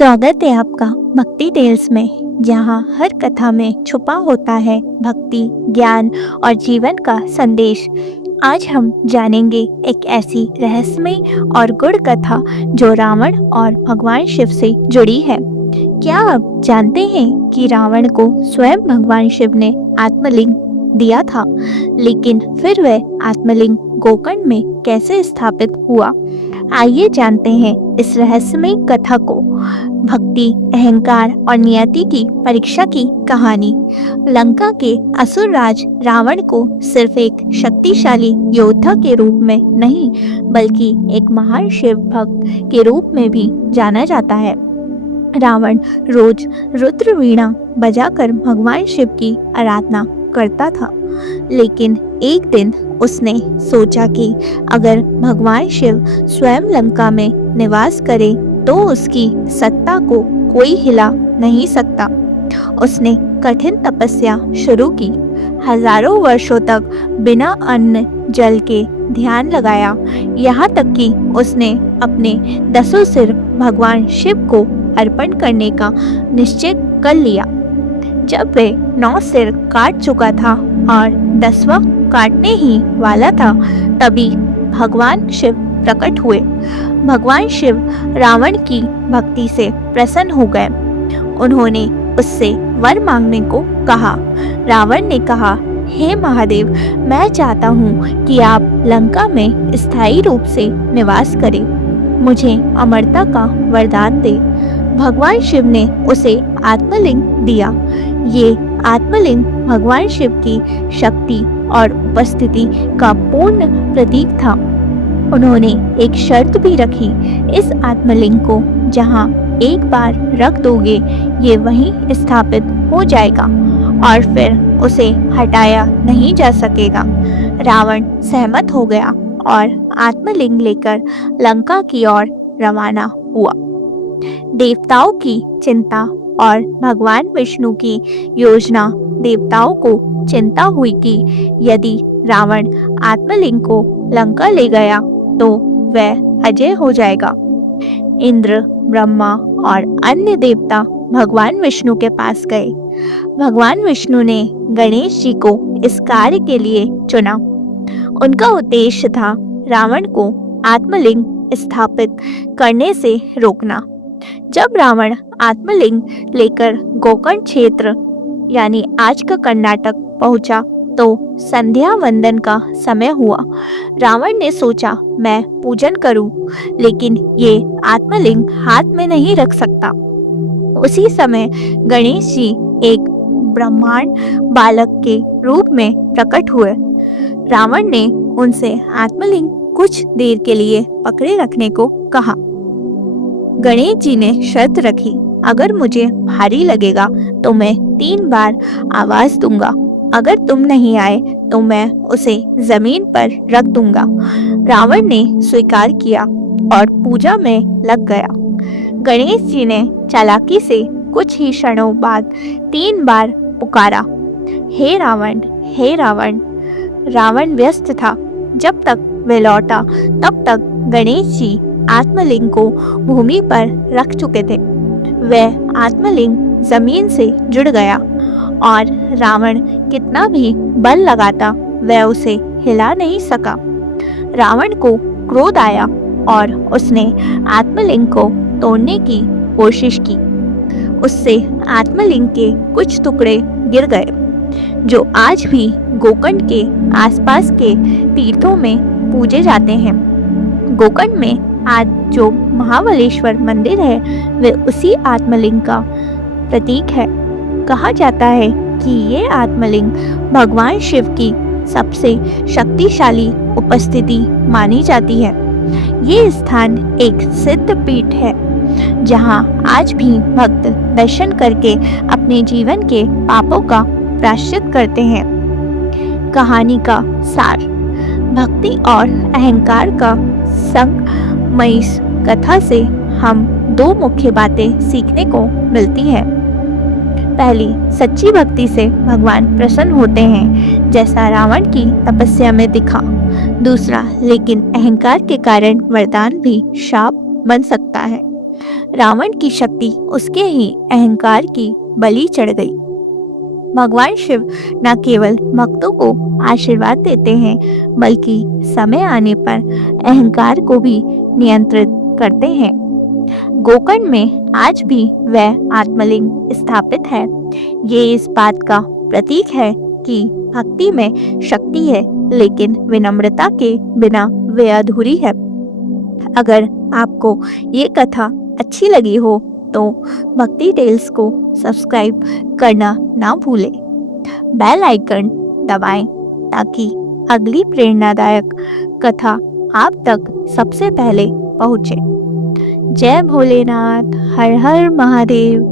स्वागत है आपका भक्ति टेल्स में, जहाँ हर कथा में छुपा होता है भक्ति, ज्ञान और जीवन का संदेश। आज हम जानेंगे एक ऐसी रहस्यमय और गुड़ कथा जो रावण और भगवान शिव से जुड़ी है। क्या आप जानते हैं कि रावण को स्वयं भगवान शिव ने आत्मलिंग दिया था, लेकिन फिर वह आत्मलिंग गोकर्ण में कैसे स्थापित हुआ? आइए जानते हैं इस रहस्यमय कथा को। भक्ति, अहंकार और नियति की परीक्षा की कहानी। लंका के असुर राज रावण को सिर्फ एक शक्तिशाली योद्धा के रूप में नहीं, बल्कि एक महान शिव भक्त के रूप में भी जाना जाता है। रावण रोज रुद्र वीणा बजाकर भगवान शिव की आराधना करता था, लेकिन एक दिन उसने सोचा कि अगर भगवान शिव स्वयं लंका में निवास करे तो उसकी सत्ता को कोई हिला नहीं सकता। उसने कठिन तपस्या शुरू की, हजारों वर्षों तक बिना अन्न जल के ध्यान लगाया, यहाँ तक कि उसने अपने 10 सिर भगवान शिव को अर्पण करने का निश्चय कर लिया। जब वे 9 सिर काट चुका था और 10वां काटने ही वाला था, तभी भगवान शिव प्रकट हुए। भगवान शिव रावण की भक्ति से प्रसन्न हो गए। उन्होंने उससे वर मांगने को कहा। रावण ने कहा, हे महादेव, मैं चाहता हूँ कि आप लंका में स्थायी रूप से निवास करें, मुझे अमरता का वरदान दे। भगवान शिव ने उसे आत्मलिंग दिया। ये आत्मलिंग भगवान शिव की शक्ति और उपस्थिति का पूर्ण प्रतीक था। उन्होंने एक शर्त भी रखी, इस आत्मलिंग को जहाँ एक बार रख दोगे ये वहीं स्थापित हो जाएगा और फिर उसे हटाया नहीं जा सकेगा। रावण सहमत हो गया और आत्मलिंग लेकर लंका की ओर रवाना हुआ। देवताओं की चिंता और भगवान विष्णु की योजना। देवताओं को चिंता हुई कि यदि रावण आत्मलिंग को लंका ले गया तो वह अजय हो जाएगा। इंद्र, ब्रह्मा और अन्य देवता भगवान विष्णु के पास गए। भगवान विष्णु ने गणेश जी को इस कार्य के लिए चुना। उनका उद्देश्य था रावण को आत्मलिंग स्थापित करने से रोकना। जब रावण आत्मलिंग लेकर गोकर्ण क्षेत्र यानी आज का कर्नाटक पहुंचा तो संध्या वंदन का समय हुआ। रावण ने सोचा, मैं पूजन करूं, लेकिन ये आत्मलिंग हाथ में नहीं रख सकता। उसी समय गणेश जी एक ब्रह्मांड बालक के रूप में प्रकट हुए। रावण ने उनसे आत्मलिंग कुछ देर के लिए पकड़े रखने को कहा। गणेश जी ने शर्त रखी, अगर मुझे भारी लगेगा तो मैं 3 बार आवाज दूंगा, अगर तुम नहीं आए तो मैं उसे जमीन पर रख दूंगा। रावण ने स्वीकार किया और पूजा में लग गया। गणेश जी ने चालाकी से कुछ ही क्षणों बाद 3 बार पुकारा, हे रावण, हे रावण। रावण व्यस्त था। जब तक वह लौटा तब तक गणेश जी आत्मलिंग को भूमि पर रख चुके थे। वह आत्मलिंग जमीन से जुड़ गया और रावण कितना भी बल लगाता वह उसे हिला नहीं सका। रावण को क्रोध आया और उसने आत्मलिंग को तोड़ने की कोशिश की। उससे आत्मलिंग के कुछ टुकड़े गिर गए, जो आज भी गोकर्ण के आसपास के तीर्थों में पूजे जाते हैं। गोकर्ण में आज जो महाबलेश्वर मंदिर है वह उसी आत्मलिंग का प्रतीक है। कहा जाता है कि ये आत्मलिंग भगवान शिव की सबसे शक्तिशाली उपस्थिति मानी जाती है। ये स्थान एक सिद्ध पीठ है जहाँ आज भी भक्त दर्शन करके अपने जीवन के पापों का प्रायश्चित करते हैं। कहानी का सार। भक्ति और अहंकार का संगमय इस कथा से हम 2 मुख्य बातें सीखने को मिलती हैं। पहली, सच्ची भक्ति से भगवान प्रसन्न होते हैं, जैसा रावण की तपस्या में दिखा। दूसरा, लेकिन अहंकार के कारण वरदान भी शाप बन सकता है। रावण की शक्ति उसके ही अहंकार की बलि चढ़ गई। भगवान शिव न केवल भक्तों को आशीर्वाद देते हैं, बल्कि समय आने पर अहंकार को भी नियंत्रित करते हैं। गोकर्ण में आज भी वह आत्मलिंग स्थापित है। ये इस बात का प्रतीक है कि भक्ति में शक्ति है, लेकिन विनम्रता के बिना वे अधूरी है। अगर आपको ये कथा अच्छी लगी हो तो भक्ति टेल्स को सब्सक्राइब करना ना भूलें। बेल आइकन दबाएं ताकि अगली प्रेरणादायक कथा आप तक सबसे पहुंचे। जय भोलेनाथ, हर हर महादेव।